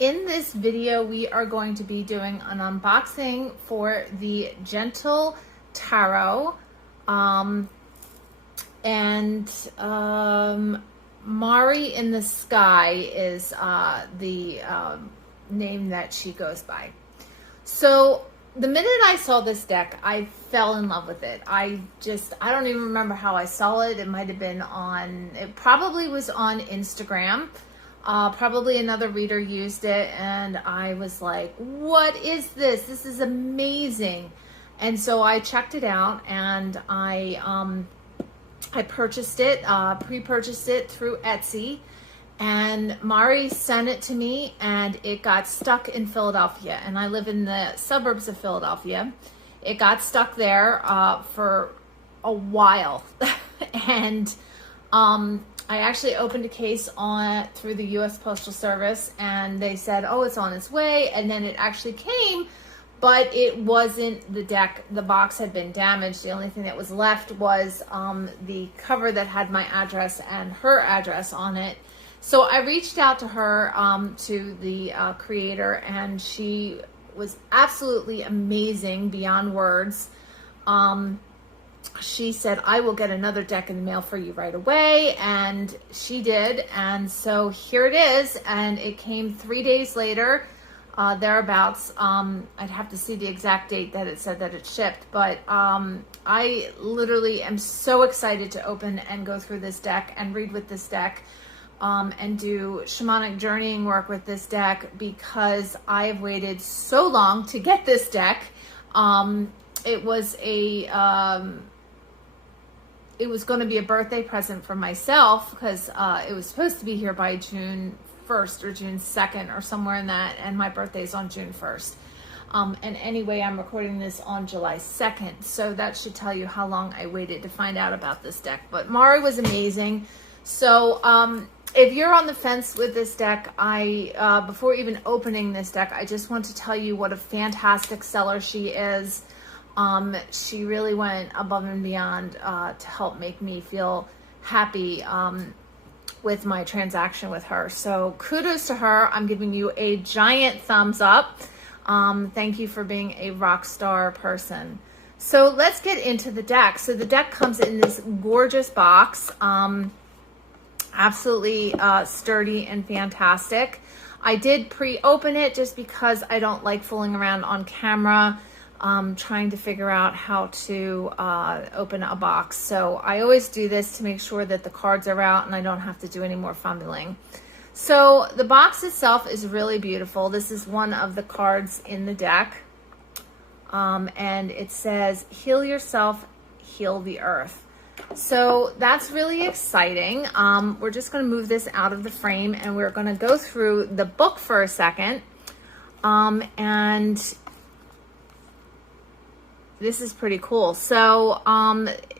in this video, we are going to be doing an unboxing for the Gentle Tarot. Mari in the Sky is the name that she goes by. So the minute I saw this deck, I fell in love with it. I don't even remember how I saw it. It might have been it probably was on Instagram. Probably another reader used it, and I was like, what is this? This is amazing. And so I checked it out, and I purchased it, pre-purchased it through Etsy, and Mari sent it to me, and it got stuck in Philadelphia, and I live in the suburbs of Philadelphia. It got stuck there for a while, and I actually opened a case through the U.S. Postal Service, and they said, oh, it's on its way, and then it actually came, but it wasn't the deck. The box had been damaged. The only thing that was left was the cover that had my address and her address on it. So I reached out to her, to the creator, and she was absolutely amazing beyond words. She said, I will get another deck in the mail for you right away. And she did. And so here it is. And it came 3 days later, thereabouts. I'd have to see the exact date that it said that it shipped. But I literally am so excited to open and go through this deck and read with this deck. And do shamanic journeying work with this deck, because I've waited so long to get this deck. It was going to be a birthday present for myself, because it was supposed to be here by June 1st or June 2nd or somewhere in that, and my birthday's on June 1st. And anyway, I'm recording this on July 2nd, so that should tell you how long I waited to find out about this deck. But Mari was amazing. So if you're on the fence with this deck, before even opening this deck, I just want to tell you what a fantastic seller she is. She really went above and beyond to help make me feel happy with my transaction with her. So kudos to her. I'm giving you a giant thumbs up. Thank you for being a rock star person. So let's get into the deck. So the deck comes in this gorgeous box. Absolutely sturdy and fantastic. I did pre-open it just because I don't like fooling around on camera, trying to figure out how to open a box. So I always do this to make sure that the cards are out and I don't have to do any more fumbling. So the box itself is really beautiful. This is one of the cards in the deck. And it says, heal yourself, heal the earth. So that's really exciting. We're just going to move this out of the frame, and we're going to go through the book for a second. And this is pretty cool. So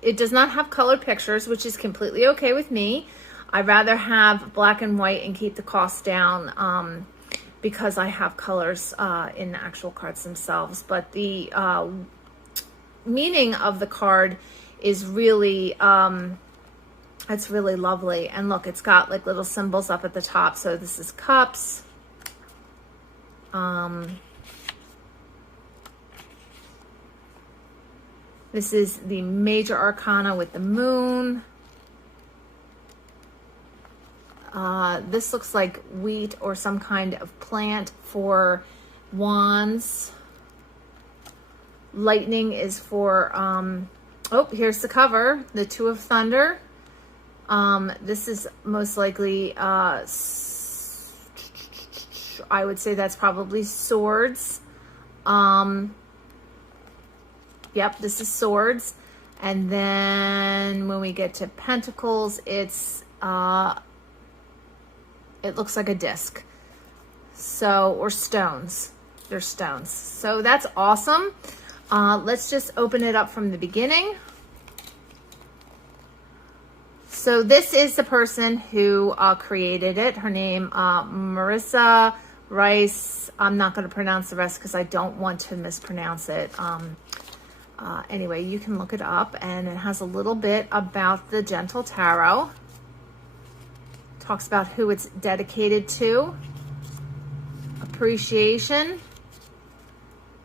it does not have colored pictures, which is completely okay with me. I'd rather have black and white and keep the cost down, because I have colors in the actual cards themselves. But the meaning of the card is really, it's really lovely. And look, it's got like little symbols up at the top. So this is cups. This is the major arcana with the moon. This looks like wheat or some kind of plant for wands. Lightning is for, oh, here's the cover, the Two of Thunder. This is most likely, I would say that's probably swords. Yep, this is swords. And then when we get to pentacles, it looks like a disc. So, or stones. They're stones. So that's awesome. Let's just open it up from the beginning. So this is the person who created it. Her name, Marissa Rice. I'm not going to pronounce the rest because I don't want to mispronounce it. Anyway, you can look it up, and it has a little bit about the Gentle Tarot. Talks about who it's dedicated to. appreciation.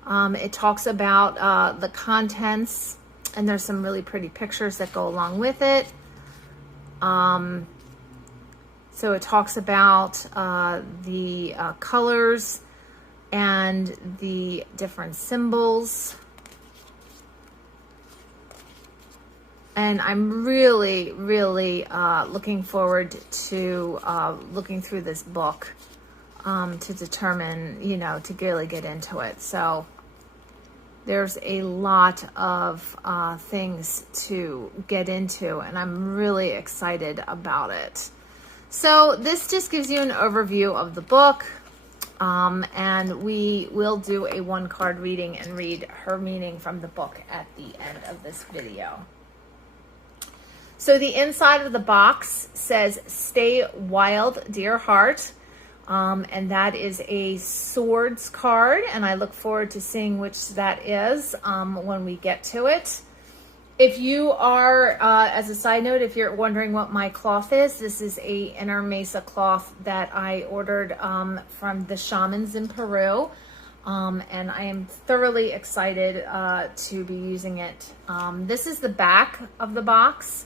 It talks about the contents, and there's some really pretty pictures that go along with it. So it talks about the colors and the different symbols. And I'm really, really looking forward to looking through this book to determine, you know, to really get into it. So there's a lot of things to get into, and I'm really excited about it. So this just gives you an overview of the book, and we will do a one-card reading and read her meaning from the book at the end of this video. So the inside of the box says, "Stay wild, dear heart." And that is a swords card, and I look forward to seeing which that is when we get to it. If you are, as a side note, if you're wondering what my cloth is, this is a Inner Mesa cloth that I ordered from the shamans in Peru. And I am thoroughly excited to be using it. This is the back of the box.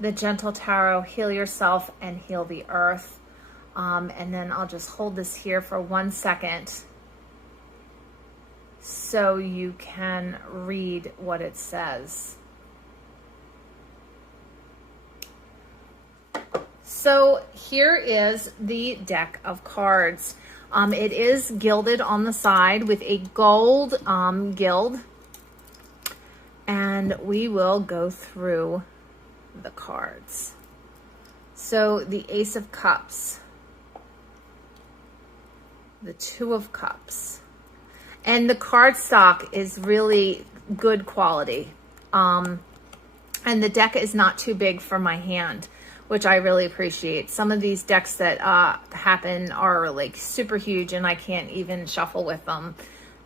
The Gentle Tarot, Heal Yourself and Heal the Earth. And then I'll just hold this here for 1 second so you can read what it says. So here is the deck of cards. It is gilded on the side with a gold gild, and we will go through the cards. So the Ace of Cups, the Two of Cups, and the card stock is really good quality. And the deck is not too big for my hand, which I really appreciate. Some of these decks that happen are like super huge, and I can't even shuffle with them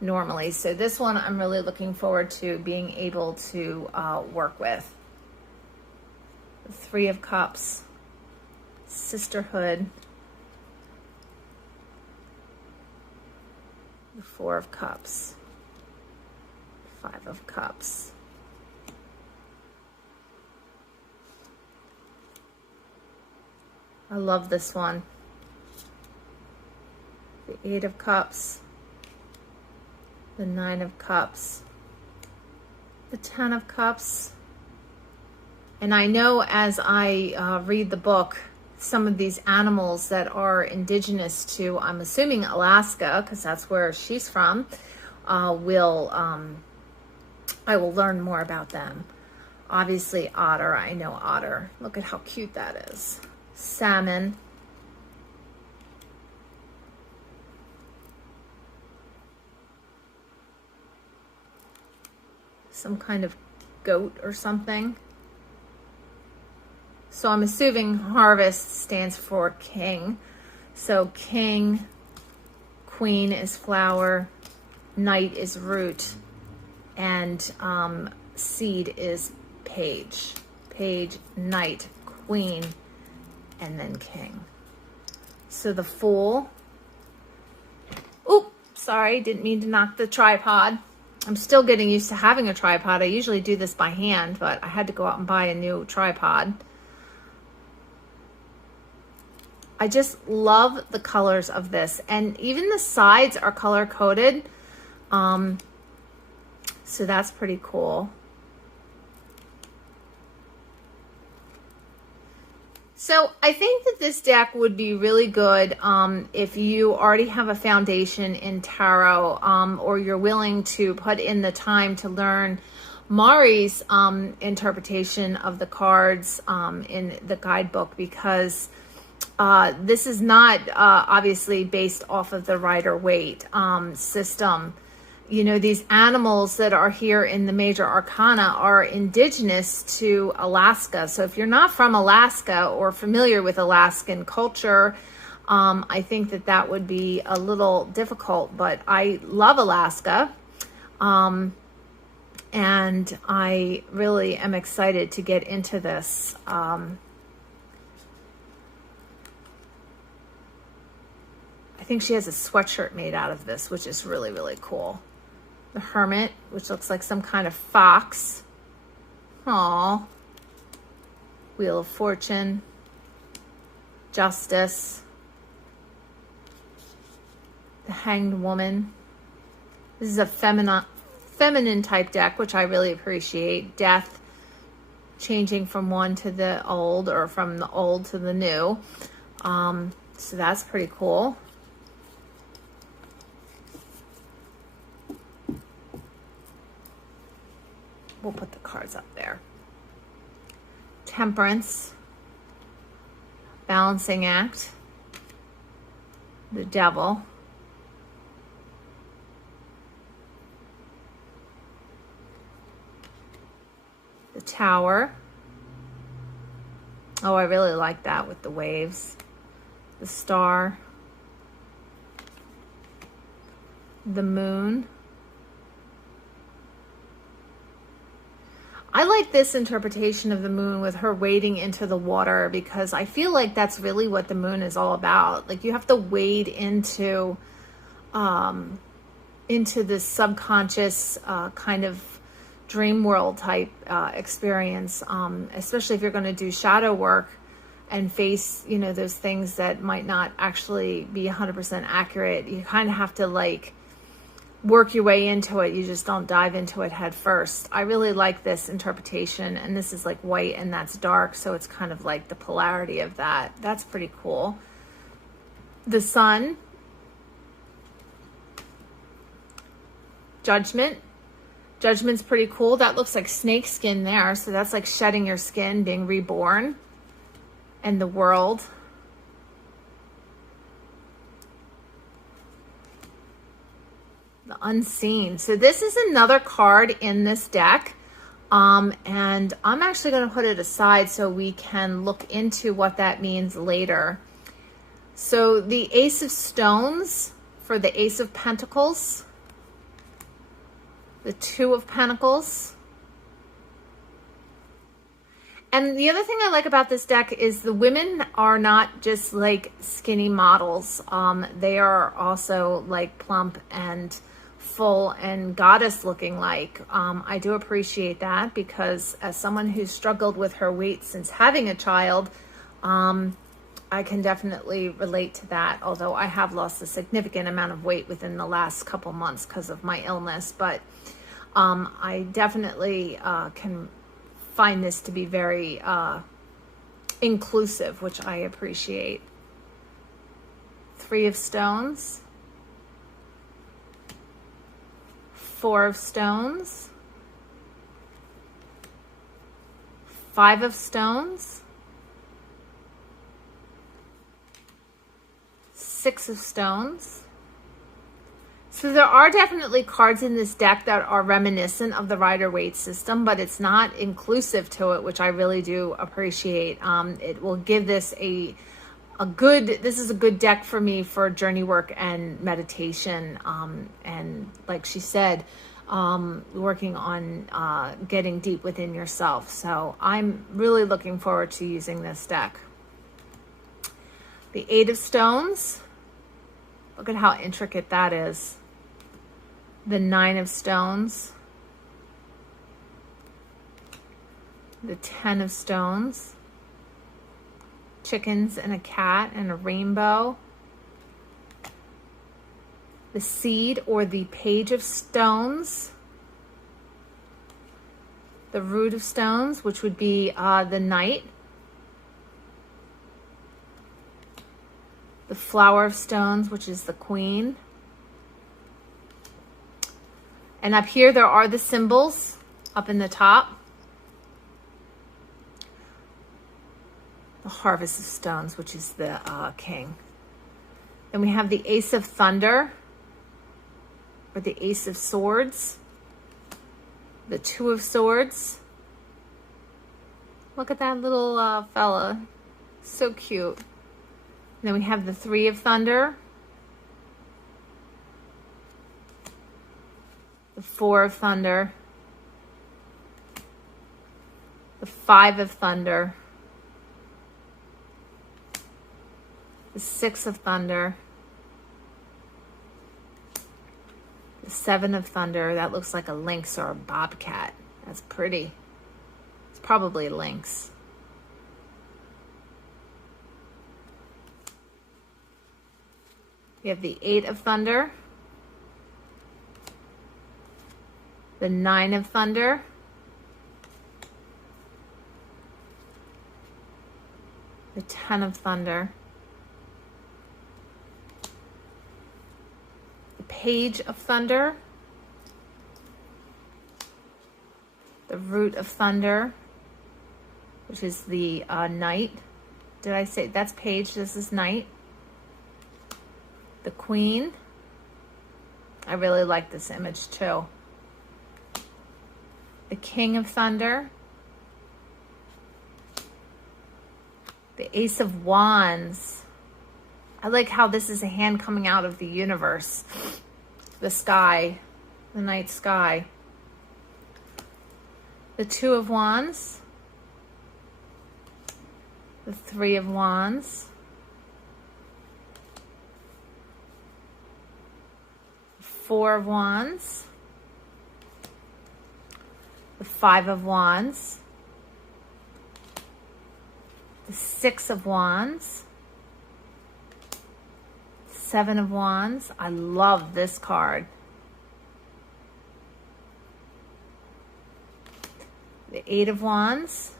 normally. So this one I'm really looking forward to being able to work with. The Three of Cups, Sisterhood, the Four of Cups, Five of Cups, I love this one, the Eight of Cups, the Nine of Cups, the Ten of Cups. And I know as I read the book, some of these animals that are indigenous to, I'm assuming, Alaska, because that's where she's from, I will learn more about them. Obviously, otter, I know otter. Look at how cute that is. Salmon. Some kind of goat or something. So I'm assuming harvest stands for king. So king, queen is flower, knight is root, and seed is page. Page, knight, queen, and then king. So the Fool. Oop, sorry, didn't mean to knock the tripod. I'm still getting used to having a tripod. I usually do this by hand, but I had to go out and buy a new tripod. I just love the colors of this, and even the sides are color coded, so that's pretty cool. So I think that this deck would be really good if you already have a foundation in tarot, or you're willing to put in the time to learn Mari's interpretation of the cards in the guidebook, because this is not obviously based off of the Rider-Waite system. You know, these animals that are here in the major arcana are indigenous to Alaska. So if you're not from Alaska or familiar with Alaskan culture, I think that that would be a little difficult. But I love Alaska, and I really am excited to get into this. I think she has a sweatshirt made out of this, which is really, really cool. The Hermit, which looks like some kind of fox. Aww. Wheel of Fortune. Justice. The Hanged Woman. This is a feminine type deck, which I really appreciate. Death, changing from one to the old, or from the old to the new. So that's pretty cool. We'll put the cards up there. Temperance. Balancing Act. The Devil. The Tower. Oh, I really like that with the waves. The Star. The Moon. I like this interpretation of the moon with her wading into the water, because I feel like that's really what the moon is all about. Like, you have to wade into this subconscious kind of dream world type experience, especially if you're going to do shadow work and face, you know, those things that might not actually be 100% accurate. You kind of have to like work your way into it. You just don't dive into it head first. I really like this interpretation, and this is like white and that's dark, so it's kind of like the polarity of that. That's pretty cool. The Sun. Judgment. Judgment's pretty cool. That looks like snake skin there, so that's like shedding your skin, being reborn. And the World. The Unseen. So this is another card in this deck, and I'm actually going to put it aside so we can look into what that means later. So the Ace of Stones for the Ace of Pentacles. The Two of Pentacles. And the other thing I like about this deck is the women are not just like skinny models. They are also like plump and full and goddess looking like. I do appreciate that, because as someone who's struggled with her weight since having a child, I can definitely relate to that. Although I have lost a significant amount of weight within the last couple months because of my illness. But I definitely can find this to be very inclusive, which I appreciate. Three of Stones. Four of Stones. Five of Stones. Six of Stones. So there are definitely cards in this deck that are reminiscent of the Rider-Waite system, but it's not inclusive to it, which I really do appreciate. It will give this this is a good deck for me for journey work and meditation. And like she said, working on getting deep within yourself. So I'm really looking forward to using this deck. The Eight of Stones. Look at how intricate that is. The Nine of Stones. The Ten of Stones. Chickens and a cat and a rainbow. The Seed or the Page of Stones. The Root of Stones, which would be the Knight. The Flower of Stones, which is the Queen. And up here, there are the symbols up in the top. The Harvest of Stones, which is the King. Then we have the Ace of Thunder, or the Ace of Swords. The Two of Swords. Look at that little fella. So cute. Then we have the Three of Thunder. The Four of Thunder. The Five of Thunder. The Six of Thunder. The Seven of Thunder, that looks like a lynx or a bobcat. That's pretty. It's probably a lynx. We have the Eight of Thunder, the Nine of Thunder, the Ten of Thunder, the Page of Thunder, the Root of Thunder, which is the Knight. Did I say that's Page? This is Knight. The Queen. I really like this image too. The King of Thunder. The Ace of Wands. I like how this is a hand coming out of the universe. The sky, the night sky. The Two of Wands. The Three of Wands. Four of Wands, the Five of Wands, the Six of Wands, Seven of Wands. I love this card. The Eight of Wands,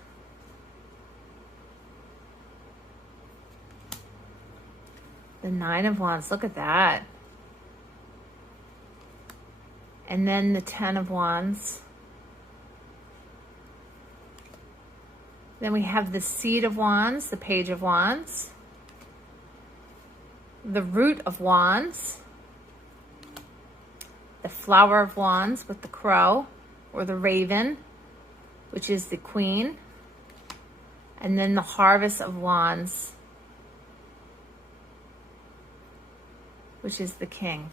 the Nine of Wands. Look at that. And then the Ten of Wands. Then we have the Seed of Wands, the Page of Wands, the Root of Wands, the Flower of Wands with the crow or the raven, which is the Queen, and then the Harvest of Wands, which is the King.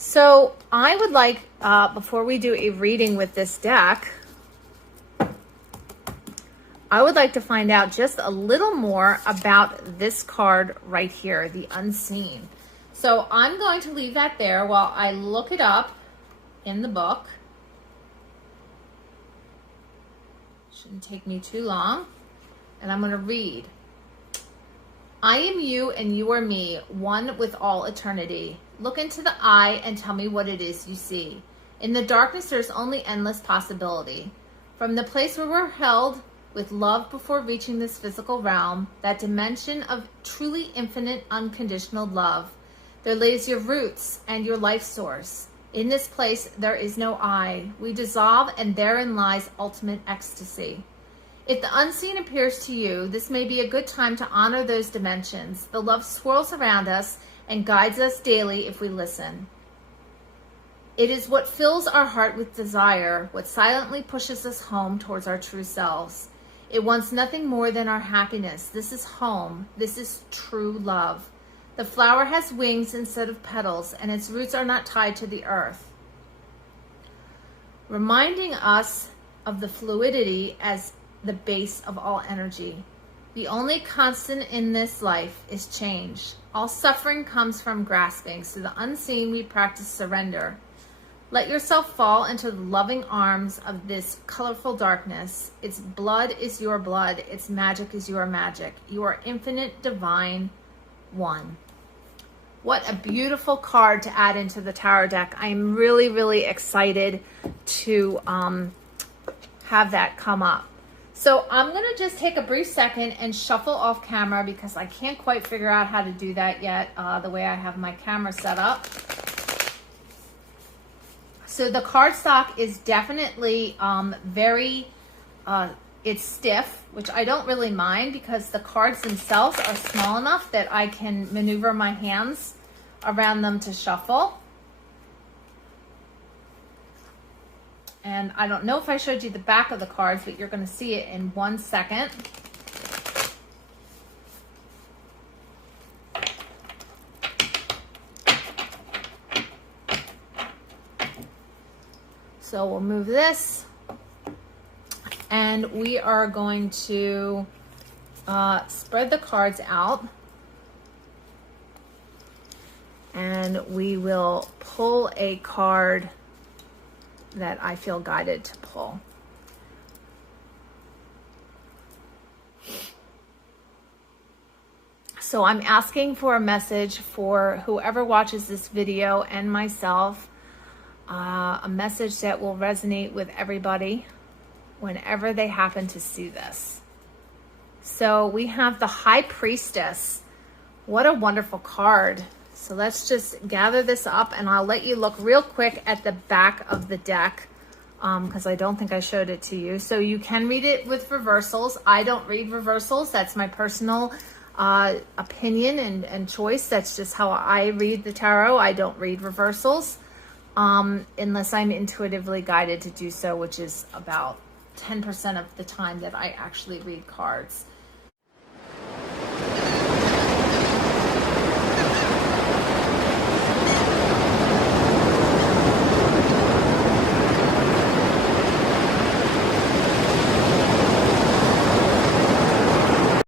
So I would like, before we do a reading with this deck, I would like to find out just a little more about this card right here, the Unseen. So I'm going to leave that there while I look it up in the book. Shouldn't take me too long. And I'm going to read. I am you and you are me, one with all eternity. Look into the eye and tell me what it is you see. In the darkness, there's only endless possibility. From the place where we're held with love before reaching this physical realm, that dimension of truly infinite, unconditional love, there lays your roots and your life source. In this place, there is no I. We dissolve, and therein lies ultimate ecstasy. If the unseen appears to you, this may be a good time to honor those dimensions. The love swirls around us and guides us daily if we listen. It is what fills our heart with desire, what silently pushes us home towards our true selves. It wants nothing more than our happiness. This is home. This is true love. The flower has wings instead of petals, and its roots are not tied to the earth, reminding us of the fluidity as the base of all energy. The only constant in this life is change. All suffering comes from grasping. So the unseen, we practice surrender. Let yourself fall into the loving arms of this colorful darkness. Its blood is your blood. Its magic is your magic. You are infinite, divine, one. What a beautiful card to add into the tarot deck. I'm really, really excited to have that come up. So I'm going to just take a brief second and shuffle off camera because I can't quite figure out how to do that yet, the way I have my camera set up. So the cardstock is definitely very, it's stiff, which I don't really mind because the cards themselves are small enough that I can maneuver my hands around them to shuffle. And I don't know if I showed you the back of the cards, but you're going to see it in 1 second. So we'll move this, and we are going to spread the cards out. and we will pull a card that I feel guided to pull. So I'm asking for a message for whoever watches this video and myself, a message that will resonate with everybody whenever they happen to see this. So we have the High Priestess. What a wonderful card. So let's just gather this up, and I'll let you look real quick at the back of the deck because I don't think I showed it to you. So you can read it with reversals. I don't read reversals. That's my personal opinion and choice. That's just how I read the tarot. I don't read reversals unless I'm intuitively guided to do so, which is about 10% of the time that I actually read cards.